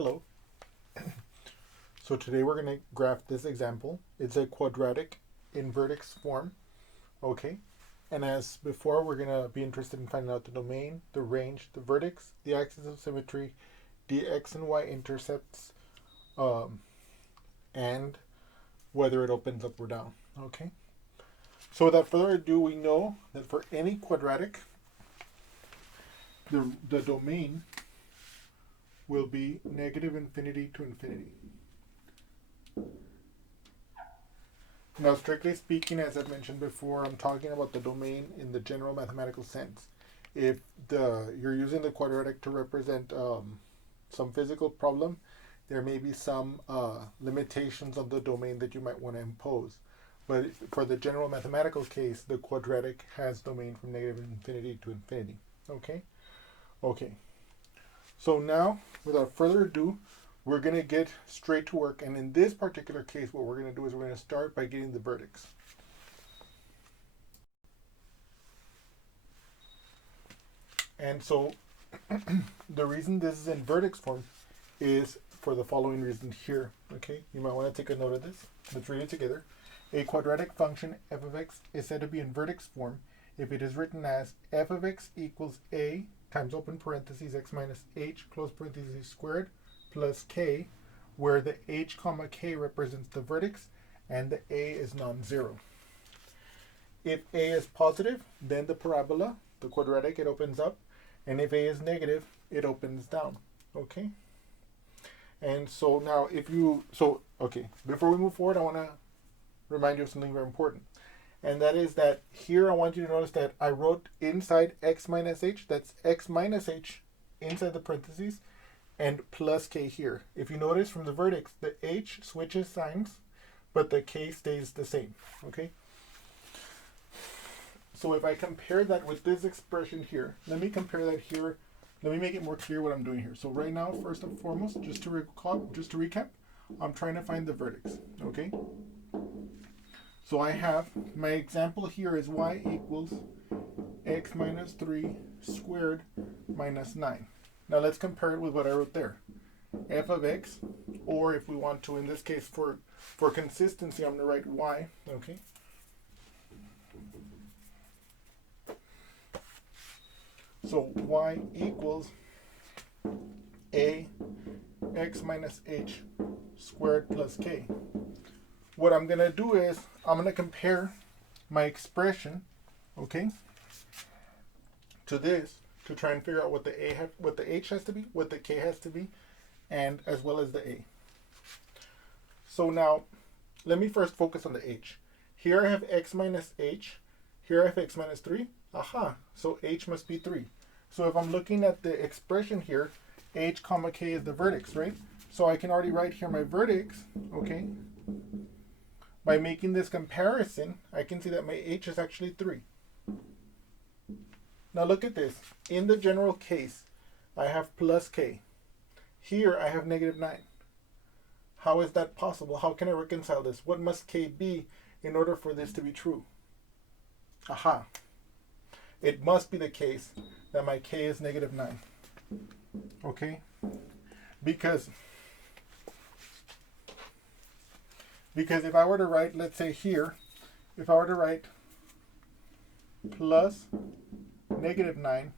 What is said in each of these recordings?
Hello. So today we're going to graph this example. It's a quadratic in vertex form. Okay. And as before, we're going to be interested in finding out the domain, the range, the vertex, the axis of symmetry, the X and Y intercepts, and whether it opens up or down. Okay. So without further ado, we know that for any quadratic, the domain will be negative infinity to infinity. Now, strictly speaking, as I've mentioned before, I'm talking about the domain in the general mathematical sense. If you're using the quadratic to represent some physical problem, there may be some limitations on the domain that you might want to impose. But for the general mathematical case, the quadratic has domain from negative infinity to infinity. Okay? Okay. So now, without further ado, we're going to get straight to work. And in this particular case, what we're going to do is we're going to start by getting the vertex. And so the reason this is in vertex form is for the following reason here. Okay, you might want to take a note of this. Let's read it together. A quadratic function f of x is said to be in vertex form if it is written as f of x equals a times open parentheses x minus h close parentheses squared plus k, where the h comma k represents the vertex and the a is non-zero. If a is positive, then the parabola, the quadratic, it opens up, and if a is negative, it opens down. Okay? And so now before we move forward, I want to remind you of something very important. And that is that here I want you to notice that I wrote inside x minus h, that's x minus h inside the parentheses, and plus k here. If you notice from the vertex, the h switches signs, but the k stays the same. Okay? So if I compare that with this expression here, let me compare that here. Let me make it more clear what I'm doing here. So right now, first and foremost, just to recap, I'm trying to find the vertex. Okay? So I have, my example here is y equals x minus 3 squared minus 9. Now let's compare it with what I wrote there. F of x, or if we want to, in this case, for consistency, I'm going to write y, okay? So y equals a x minus h squared plus k. What I'm going to do is I'm going to compare my expression, okay, to this to try and figure out what the h has to be, what the k has to be, and as well as the a. So now, let me first focus on the h. Here I have x minus h. Here I have x minus 3. Aha, so h must be 3. So if I'm looking at the expression here, h comma k is the vertex, right? So I can already write here my vertex, okay? By making this comparison, I can see that my h is actually 3. Now look at this. In the general case, I have plus k. Here I have negative 9. How is that possible? How can I reconcile this? What must k be in order for this to be true? Aha. It must be the case that my k is negative 9. Okay? Because if I were to write, let's say here, if I were to write plus negative 9,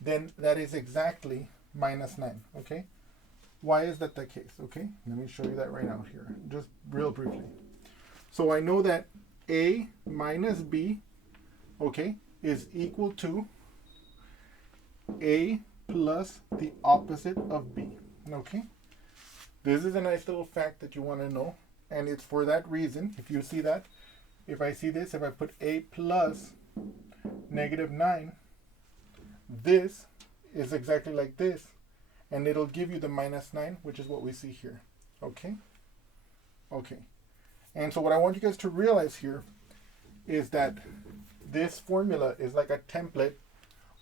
then that is exactly minus 9, okay? Why is that the case, okay? Let me show you that right now here, just real briefly. So I know that a minus b, okay, is equal to a plus the opposite of b, okay? This is a nice little fact that you want to know. And it's for that reason, if you see that, if I see this, if I put a plus negative 9, this is exactly like this. And it'll give you the minus 9, which is what we see here. Okay? Okay. And so what I want you guys to realize here is that this formula is like a template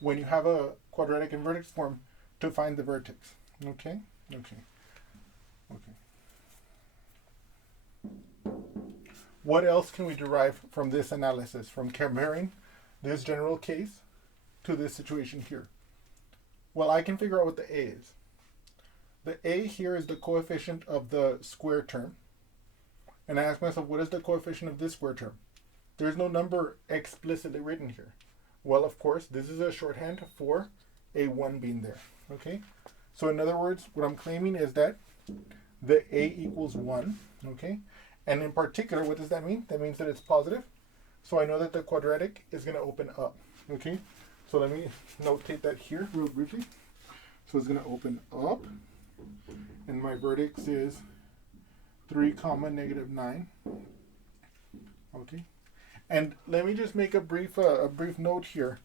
when you have a quadratic in vertex form to find the vertex. Okay? Okay. Okay. What else can we derive from this analysis, from comparing this general case to this situation here? Well, I can figure out what the A is. the a here is the coefficient of the square term. And I ask myself, what is the coefficient of this square term? There's no number explicitly written here. Well, of course, this is a shorthand for a 1 being there. Okay? So in other words, what I'm claiming is that the a equals 1. Okay? And in particular, what does that mean? That means that it's positive. So I know that the quadratic is going to open up. Okay? So let me notate that here real briefly. So it's going to open up. And my vertex is 3, negative 9. Okay? And let me just make a brief note here.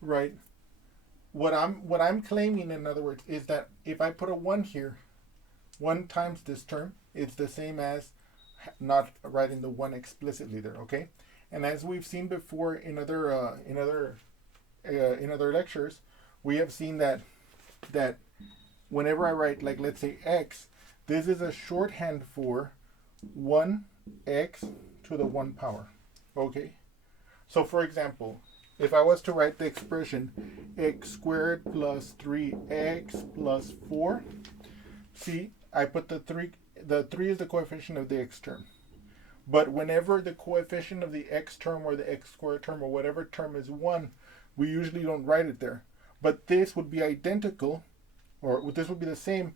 Right? What I'm claiming, in other words, is that if I put a 1 here, 1 times this term, it's the same as not writing the 1 explicitly there. Okay? And as we've seen before in other lectures, we have seen that whenever I write, like, let's say x, this is a shorthand for 1x to the 1 power. Okay? So for example, if I was to write the expression x squared plus 3x plus 4, see, I put the 3 is the coefficient of the x term. But whenever the coefficient of the x term or the x squared term or whatever term is 1, we usually don't write it there. But this would be identical, or this would be the same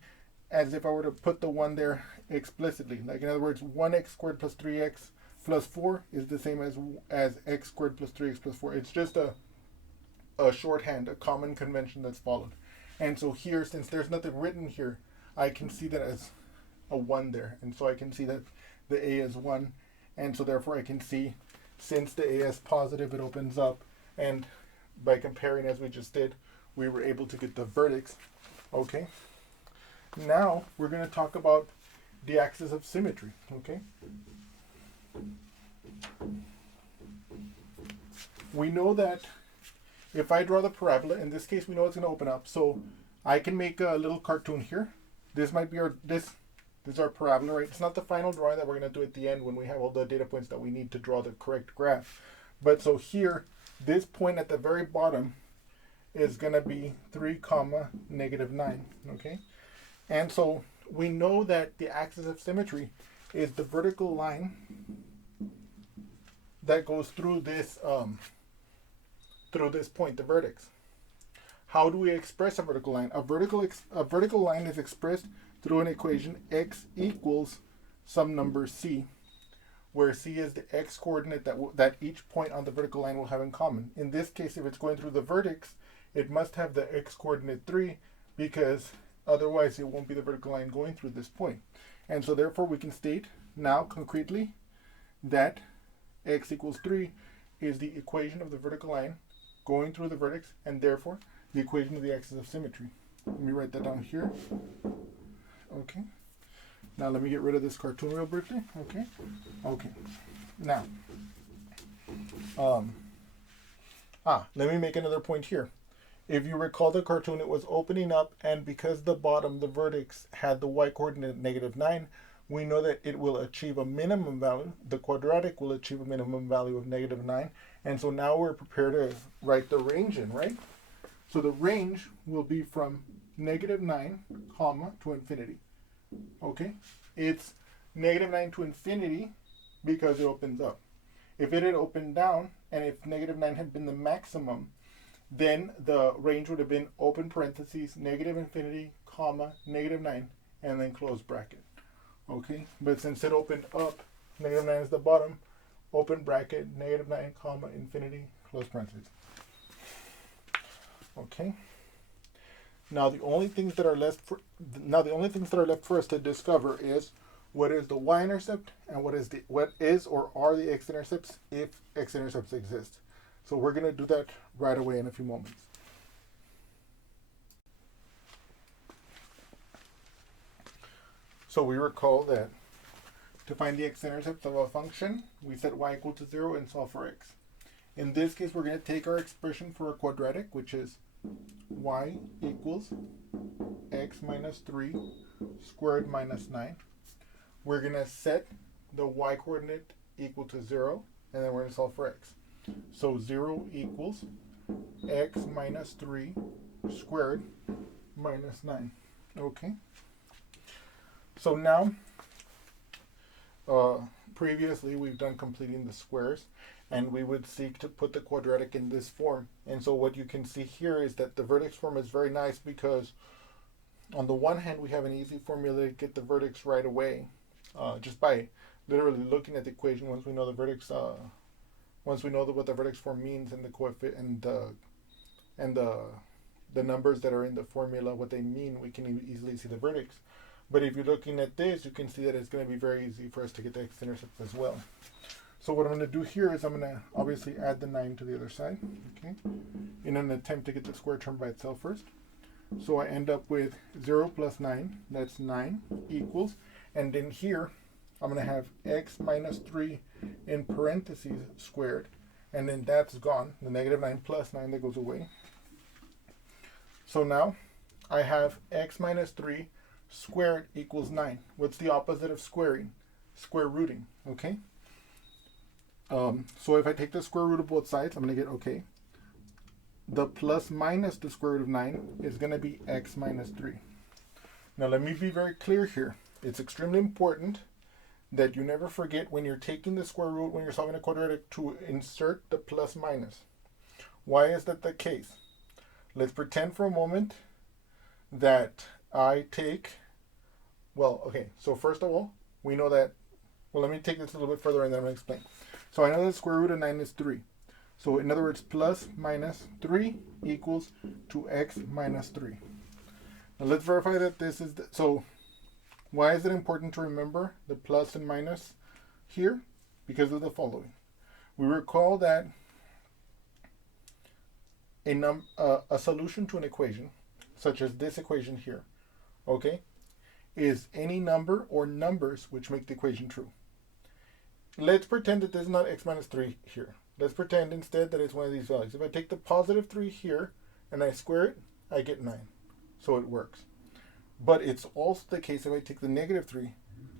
as if I were to put the 1 there explicitly. Like, in other words, 1x squared plus 3x plus 4 is the same as x squared plus 3x plus 4. It's just a shorthand, a common convention that's followed. And so here, since there's nothing written here, I can see that as a 1 there. And so I can see that the a is 1. And so therefore I can see, since the a is positive, it opens up. And by comparing, as we just did, we were able to get the vertex. Okay? Now we're going to talk about the axis of symmetry. Okay? We know that if I draw the parabola, in this case we know it's going to open up, so I can make a little cartoon here. This might be this is our parabola, right? It's not the final drawing that we're going to do at the end when we have all the data points that we need to draw the correct graph. But so here, this point at the very bottom is going to be 3, negative 9. Okay? And so we know that the axis of symmetry is the vertical line that goes through this point, the vertex. How do we express a vertical line? A vertical line is expressed through an equation x equals some number c, where c is the x coordinate that each point on the vertical line will have in common. In this case, if it's going through the vertex, it must have the x coordinate 3, because otherwise it won't be the vertical line going through this point. And so therefore we can state now concretely that x equals 3 is the equation of the vertical line going through the vertex, and therefore the equation of the axis of symmetry. Let me write that down here. Okay. Now let me get rid of this cartoon real briefly. Okay. Okay. Now, let me make another point here. If you recall the cartoon, it was opening up, and because the bottom, the vertex, had the y-coordinate negative 9, we know that it will achieve a minimum value. The quadratic will achieve a minimum value of negative 9. And so now we're prepared to write the range in, right? So the range will be from negative 9, to infinity. Okay? It's negative 9 to infinity because it opens up. If it had opened down, and if negative 9 had been the maximum, then the range would have been open parentheses, negative infinity, negative 9, and then close bracket. Okay? But since it opened up, negative 9 is the bottom, open bracket, negative 9, infinity, close parentheses. Okay? Now the only things that are left for us to discover is what is the Y-intercept and what is or are the X-intercepts if X-intercepts exist. So we're going to do that right away in a few moments. So we recall that to find the X-intercept of a function, we set y equal to 0 and solve for x. In this case, we're going to take our expression for a quadratic, which is y equals x minus 3 squared minus 9. We're going to set the y coordinate equal to 0, and then we're going to solve for x. So 0 equals x minus 3 squared minus 9. Okay. So now, previously we've done completing the squares, and we would seek to put the quadratic in this form. And so what you can see here is that the vertex form is very nice because on the one hand we have an easy formula to get the vertex right away, just by literally looking at the equation. Once we know the vertex, once we know what the vertex form means and the coefficient and the numbers that are in the formula, what they mean, we can easily see the vertex. But if you're looking at this, you can see that it's going to be very easy for us to get the X-intercept as well. So what I'm going to do here is I'm going to obviously add the 9 to the other side, okay, in an attempt to get the square term by itself first. So I end up with 0 plus 9, that's 9, equals, and then here I'm going to have x minus 3 in parentheses squared, and then that's gone, the negative 9 plus 9, that goes away. So now I have x minus 3 squared equals 9. What's the opposite of squaring? Square rooting, okay? So if I take the square root of both sides, I'm going to get, okay, the plus minus the square root of 9 is going to be x minus 3. Now let me be very clear here. It's extremely important that you never forget when you're taking the square root, when you're solving a quadratic, to insert the plus minus. Why is that the case? Let's pretend for a moment that I take, well, okay, so first of all, we know that, well, let me take this a little bit further and then I'm going to explain. So I know the square root of 9 is 3. So in other words, plus minus 3 equals to x minus 3. Now let's verify that this is, so why is it important to remember the plus and minus here? Because of the following. We recall that a solution to an equation, such as this equation here, okay, is any number or numbers which make the equation true. Let's pretend that this is not x minus 3 here. Let's pretend instead that it's one of these values. If I take the positive 3 here and I square it, I get 9. So it works. But it's also the case if I take the negative 3.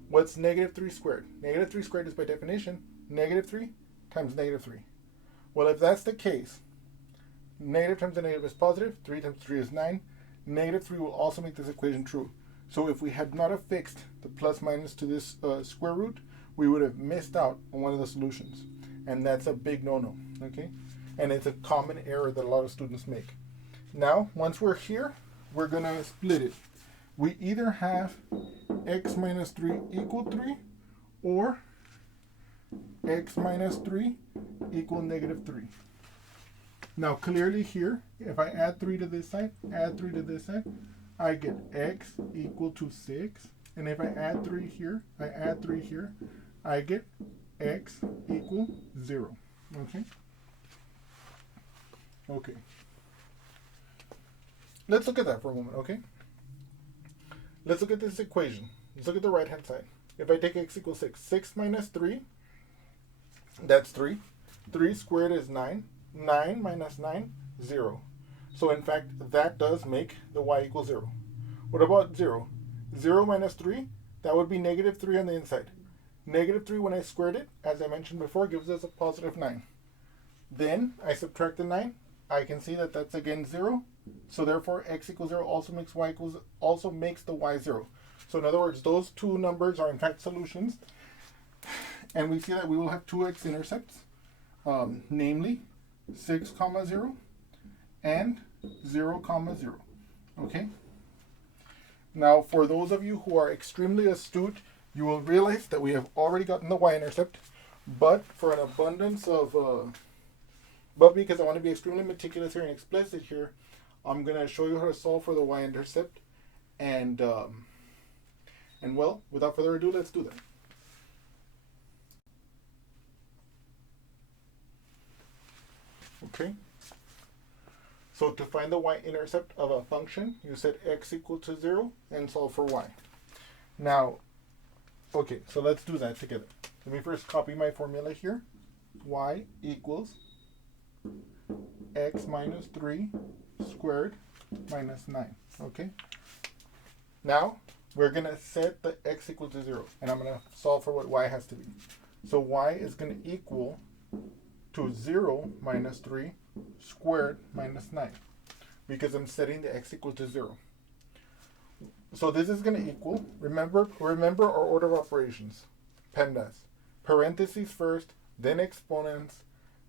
What's negative 3 squared? Negative 3 squared is by definition negative 3 times negative 3. Well, if that's the case, negative times a negative is positive, 3 times 3 is 9. Negative 3 will also make this equation true. So if we had not affixed the plus minus to this square root, we would have missed out on one of the solutions. And that's a big no-no, okay? And it's a common error that a lot of students make. Now, once we're here, we're going to split it. We either have x minus 3 equal 3 or x minus 3 equal negative 3. Now, clearly here, if I add 3 to this side, add 3 to this side, I get x equal to 6. And if I add 3 here, I add 3 here, I get x equal 0. Okay? Okay. Let's look at that for a moment, okay? Let's look at this equation. Let's look at the right-hand side. If I take x equals 6, 6 minus 3, that's 3. 3 squared is 9. 9 minus 9, 0. So in fact, that does make the y equal 0. What about 0? 0 minus 3, that would be negative 3 on the inside. Negative 3, when I squared it, as I mentioned before, gives us a positive 9. Then I subtract the 9. I can see that that's again 0. So therefore, x equals 0 also makes the y 0. So in other words, those two numbers are in fact solutions. And we see that we will have two x-intercepts, namely 6, 0 and 0, 0. Okay? Now, for those of you who are extremely astute, you will realize that we have already gotten the y-intercept, but for an abundance of, but because I want to be extremely meticulous here and explicit here, I'm going to show you how to solve for the y-intercept, and well, without further ado, let's do that. Okay. So to find the y-intercept of a function, you set x equal to 0 and solve for y. Now, okay, so let's do that together. Let me first copy my formula here. Y equals x minus 3 squared minus 9. Okay? Now, we're going to set the x equal to 0, and I'm going to solve for what y has to be. So y is going to equal to 0 minus 3 squared minus 9, because I'm setting the x equal to 0. So this is going to equal, remember our order of operations. PEMDAS. Parentheses first, then exponents,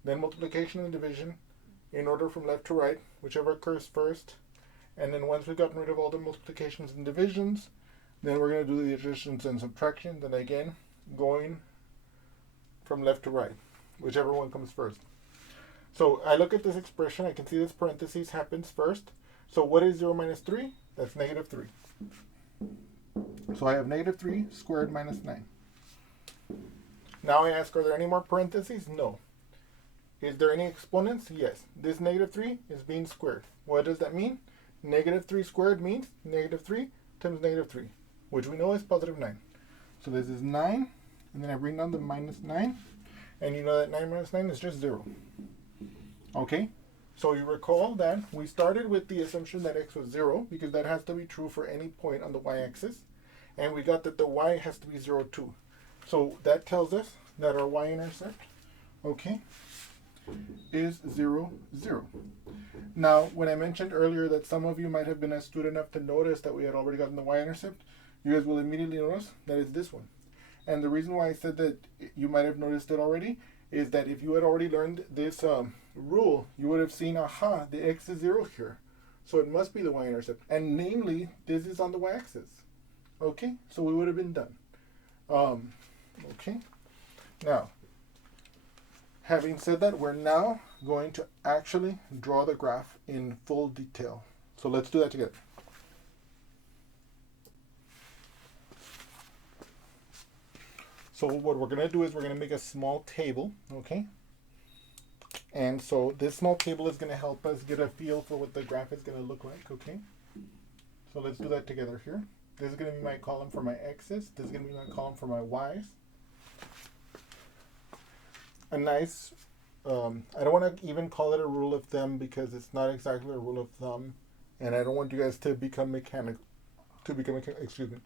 then multiplication and division, in order from left to right, whichever occurs first. And then once we've gotten rid of all the multiplications and divisions, then we're going to do the additions and subtractions, and again, going from left to right, whichever one comes first. So I look at this expression, I can see this parentheses happens first. So what is 0 minus 3? That's negative 3. So I have negative 3 squared minus 9. Now I ask, are there any more parentheses? No. Is there any exponents? Yes. This negative 3 is being squared. What does that mean? Negative 3 squared means negative 3 times negative 3, which we know is positive 9. So this is 9, and then I bring down the minus 9, and you know that 9 minus 9 is just 0. Okay? So you recall that we started with the assumption that x was 0, because that has to be true for any point on the y-axis, and we got that the y has to be 0 too. So that tells us that our y-intercept, okay, is 0, 0. Now, when I mentioned earlier that some of you might have been astute enough to notice that we had already gotten the y-intercept, you guys will immediately notice that it's this one. And the reason why I said that you might have noticed it already is that if you had already learned this rule, you would have seen, aha, the x is 0 here. So it must be the y-intercept. And namely, this is on the y-axis. Okay, so we would have been done. Okay, now, having said that, we're now going to actually draw the graph in full detail. So let's do that together. So what we're going to do is we're going to make a small table, okay? And so this small table is going to help us get a feel for what the graph is going to look like, okay? So let's do that together here. This is going to be my column for my x's. This is going to be my column for my y's. A nice, I don't want to even call it a rule of thumb because it's not exactly a rule of thumb. And I don't want you guys to become mechanical, excuse me.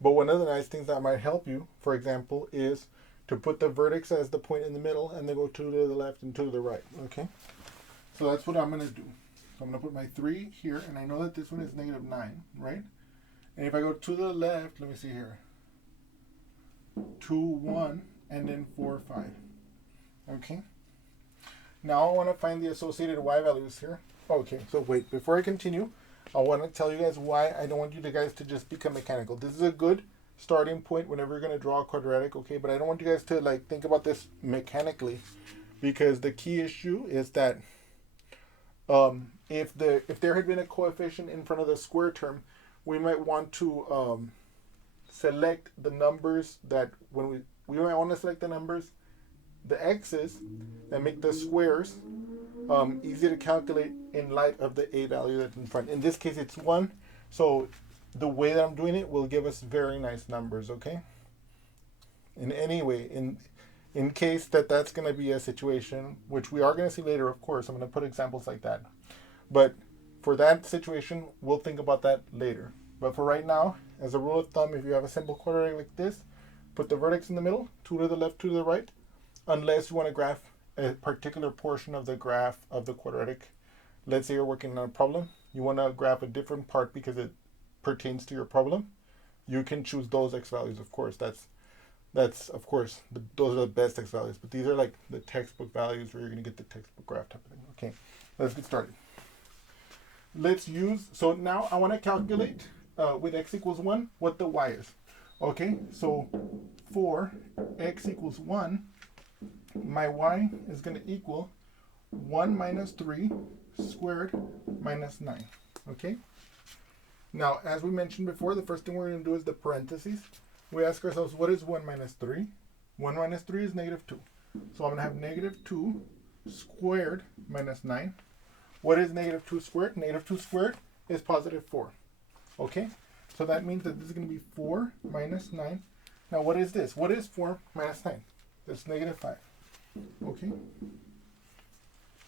But one of the nice things that might help you, for example, is to put the vertex as the point in the middle and then go 2 to the left and 2 to the right, okay? So that's what I'm going to do. So I'm going to put my 3 here, and I know that this one is negative 9, right? And if I go to the left, let me see here. 2, 1, and then 4, 5. Okay? Now I want to find the associated y values here. Okay, so wait, before I continue, I want to tell you guys why I don't want you guys to just become mechanical. This is a good starting point whenever you're going to draw a quadratic, okay? But I don't want you guys to like think about this mechanically, because the key issue is that if there had been a coefficient in front of the square term, we might want to select the numbers that when we might want to select the numbers, the x's that make the squares easy to calculate in light of the a value that's in front. In this case, it's 1. So the way that I'm doing it will give us very nice numbers, okay? In any way, in case that's going to be a situation, which we are going to see later, of course, I'm going to put examples like that. But for that situation, we'll think about that later. But for right now, as a rule of thumb, if you have a simple quadratic like this, put the vertex in the middle, 2 to the left, 2 to the right, unless you want to graph a particular portion of the graph of the quadratic. Let's say you're working on a problem. You want to graph a different part because it pertains to your problem. You can choose those x values, of course. That's of course, those are the best x values. But these are like the textbook values where you're going to get the textbook graph type of thing. Okay, let's get started. So now I want to calculate with x equals 1 what the y is. Okay, so for x equals 1, my y is going to equal 1 minus 3 squared minus 9. Okay? Now, as we mentioned before, the first thing we're going to do is the parentheses. We ask ourselves, what is 1 minus 3? 1 minus 3 is negative 2. So I'm going to have negative 2 squared minus 9. What is negative 2 squared? Negative 2 squared is positive 4. Okay? So that means that this is going to be 4 minus 9. Now, what is this? What is 4 minus 9? That's negative 5. Okay?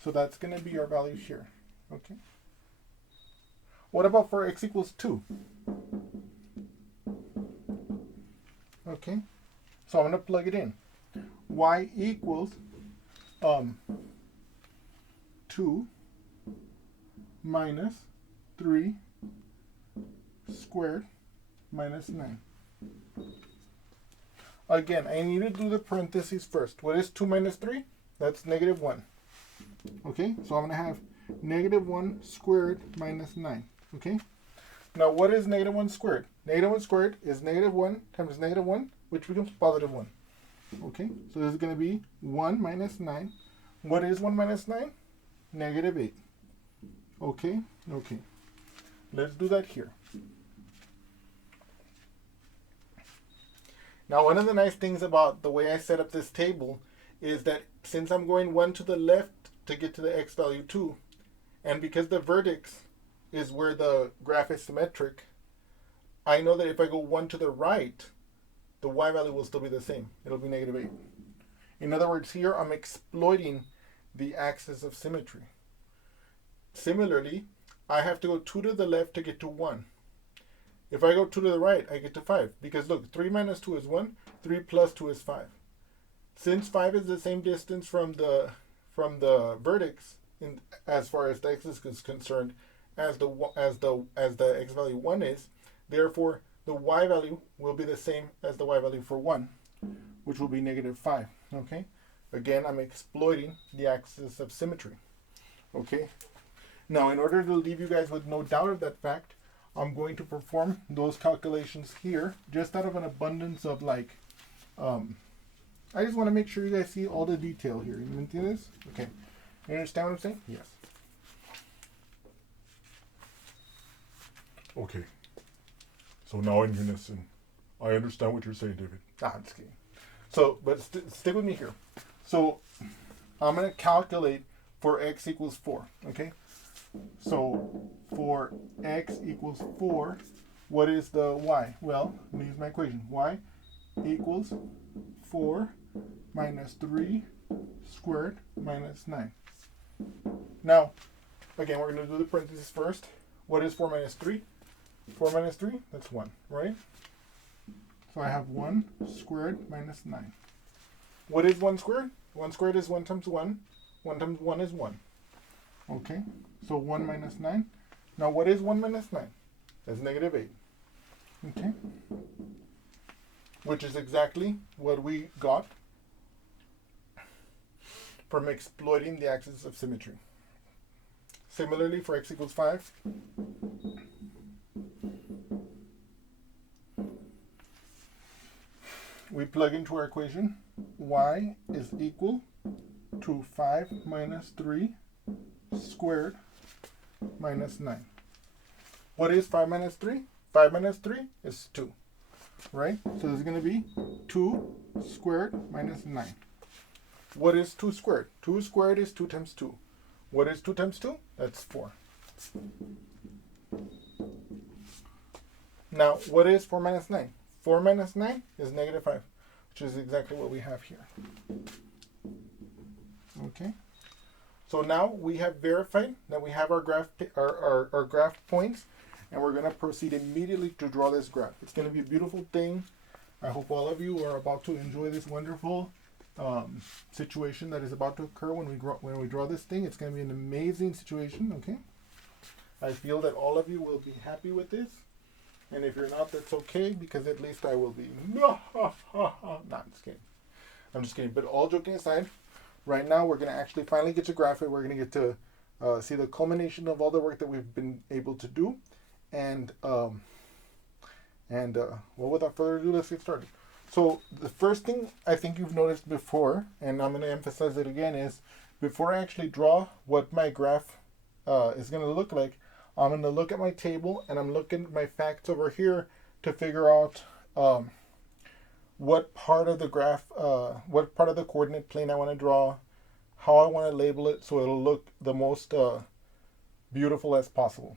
So that's going to be our value here. Okay? What about for x equals 2? Okay? So I'm going to plug it in. Y equals 2 minus 3 squared minus 9. Again, I need to do the parentheses first. What is 2 minus 3? That's negative 1. Okay, so I'm going to have negative 1 squared minus 9. Okay, now what is negative 1 squared? Negative 1 squared is negative 1 times negative 1, which becomes positive 1. Okay, so this is going to be 1 minus 9. What is 1 minus 9? Negative 8. Okay, okay. Let's do that here. Now, one of the nice things about the way I set up this table is that since I'm going 1 to the left to get to the x value 2, and because the vertex is where the graph is symmetric, I know that if I go 1 to the right, the y value will still be the same. It'll be negative 8. In other words, here I'm exploiting the axis of symmetry. Similarly, I have to go 2 to the left to get to 1. If I go 2 to the right, I get to 5. Because look, 3 minus 2 is 1. 3 plus 2 is 5. Since 5 is the same distance from the vertex as far as the x is concerned as the x value 1 is, therefore the y value will be the same as the y value for 1, which will be negative 5. Okay? Again, I'm exploiting the axis of symmetry. Okay? Now, in order to leave you guys with no doubt of that fact, I'm going to perform those calculations here, just out of an abundance of I just want to make sure you guys see all the detail here. You see this? Okay. You understand what I'm saying? Yes. Okay. So now in unison, I understand what you're saying, David. I'm just kidding. So, but stick with me here. So, I'm going to calculate for x equals 4. Okay? So, for x equals 4, what is the y? Well, let me use my equation. Y equals 4 minus 3 squared minus 9. Now, again, we're going to do the parentheses first. What is 4 minus 3? 4 minus 3, that's 1, right? So I have 1 squared minus 9. What is 1 squared? 1 squared is 1 times 1. 1 times 1 is 1. Okay, so 1 minus 9. Now what is 1 minus 9? That's negative 8. Okay, which is exactly what we got from exploiting the axis of symmetry. Similarly, for x equals 5, we plug into our equation. Y is equal to 5 minus 3 squared minus 9. What is 5 minus 3? 5 minus 3 is 2, right? So this is going to be 2 squared minus 9. What is 2 squared? 2 squared is 2 times 2. What is 2 times 2? That's 4. Now, what is 4 minus 9? 4 minus 9 is negative 5, which is exactly what we have here. Okay. So now we have verified that we have our graph, our graph points, and we're going to proceed immediately to draw this graph. It's going to be a beautiful thing. I hope all of you are about to enjoy this wonderful situation that is about to occur when we draw this thing. It's going to be an amazing situation. Okay. I feel that all of you will be happy with this. And if you're not, that's okay, because at least I will be. No, I'm just kidding. I'm just kidding. But all joking aside, right now we're going to actually finally get to graph it. We're going to get to see the culmination of all the work that we've been able to do. And well, without further ado, let's get started. So the first thing I think you've noticed before, and I'm going to emphasize it again, is before I actually draw what my graph is going to look like, I'm going to look at my table and I'm looking at my facts over here to figure out what part of the graph, what part of the coordinate plane I want to draw, how I want to label it so it'll look the most beautiful as possible.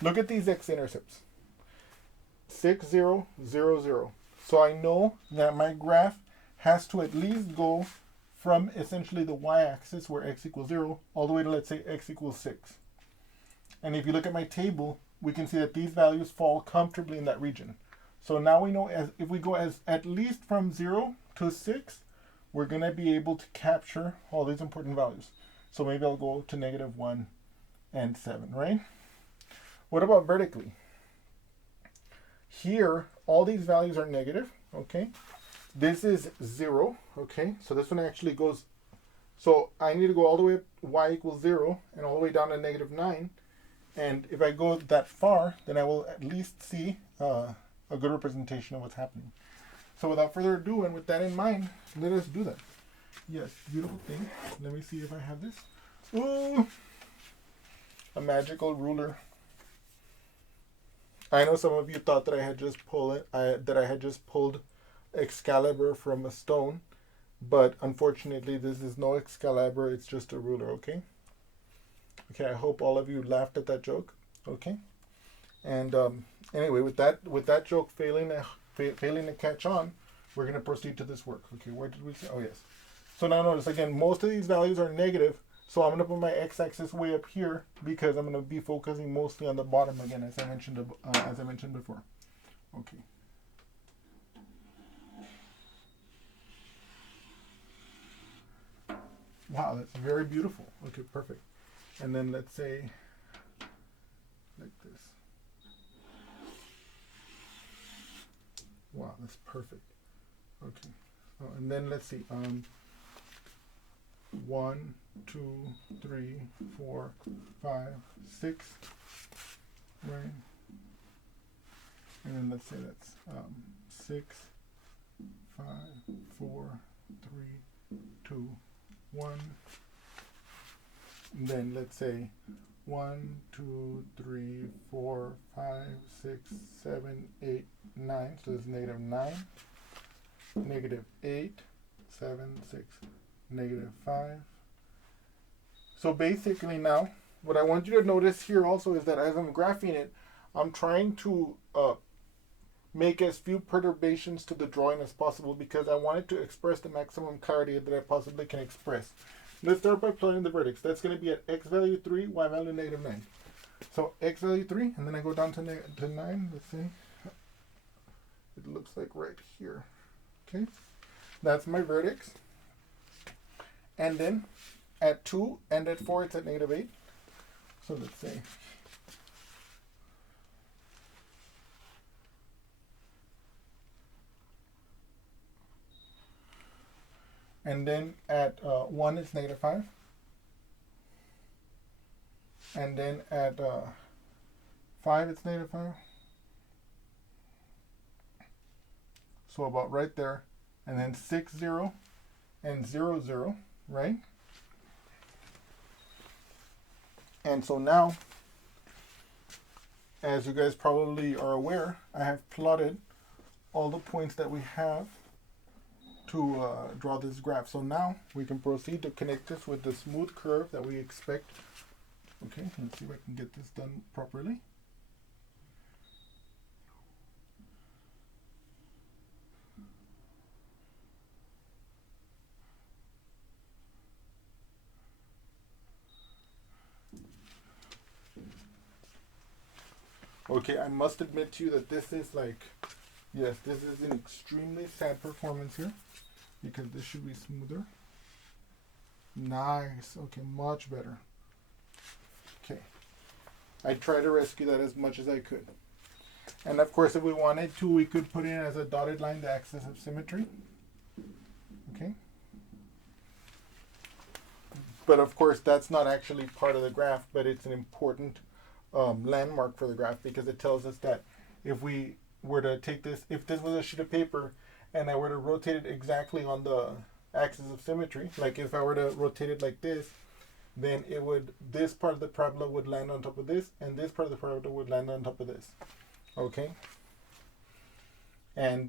Look at these x-intercepts. 6, 0, 0, 0. So I know that my graph has to at least go from essentially the y-axis where x equals 0 all the way to, let's say, x equals 6. And if you look at my table, we can see that these values fall comfortably in that region. So now we know if we go at least from 0 to 6, we're going to be able to capture all these important values. So maybe I'll go to -1 and 7, right? What about vertically? Here, all these values are negative, okay? This is 0, okay? So this one actually goes, so I need to go all the way up y equals 0 and all the way down to -9. And if I go that far, then I will at least see a good representation of what's happening. So without further ado, and with that in mind, let us do that. Yes, beautiful thing. Let me see if I have this. Ooh, a magical ruler. I know some of you thought that I had just pulled Excalibur from a stone, but unfortunately this is no Excalibur, it's just a ruler, okay? Okay, I hope all of you laughed at that joke, okay? And anyway, with that joke failing to catch on, we're going to proceed to this work. Okay, where did we say? Oh, yes. So now notice, again, most of these values are negative, so I'm going to put my x-axis way up here because I'm going to be focusing mostly on the bottom again, as I mentioned before. Okay. Wow, that's very beautiful. Okay, perfect. And then let's say like this. Wow, that's perfect. Okay. Oh, and then let's see. 1, 2, 3, 4, 5, 6. Right. And then let's say that's 6, 5, 4, 3, 2, 1. And then let's say 1, 2, 3, 4, 5, 6, 7, 8, 9. So it's -9, -8, 7, 6, -5. So basically now, what I want you to notice here also is that as I'm graphing it, I'm trying to make as few perturbations to the drawing as possible because I want it to express the maximum clarity that I possibly can express. Let's start by plotting the vertex. That's going to be at x value 3, y value -9. So x value 3, and then I go down to 9. Let's see. It looks like right here. Okay. That's my vertex. And then at 2 and at 4, it's at -8. So let's say and then at 1 it's -5, and then at 5 it's -5, so about right there, and then 6, 0, and 0, 0, right? And so now, as you guys probably are aware, I have plotted all the points that we have to draw this graph. So now we can proceed to connect this with the smooth curve that we expect. Okay, let's see if I can get this done properly. Okay, I must admit to you that this is like, yes, this is an extremely sad performance here because this should be smoother. Nice. Okay, much better. Okay. I try to rescue that as much as I could. And of course, if we wanted to, we could put in as a dotted line the axis of symmetry. Okay. But of course, that's not actually part of the graph, but it's an important landmark for the graph because it tells us that if we were to take this, if this was a sheet of paper and I were to rotate it exactly on the axis of symmetry, like if I were to rotate it like this, then it would, this part of the parabola would land on top of this, and this part of the parabola would land on top of this. Okay? And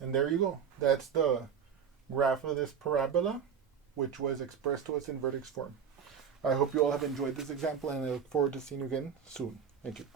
there you go. That's the graph of this parabola, which was expressed to us in vertex form. I hope you all have enjoyed this example, and I look forward to seeing you again soon. Thank you.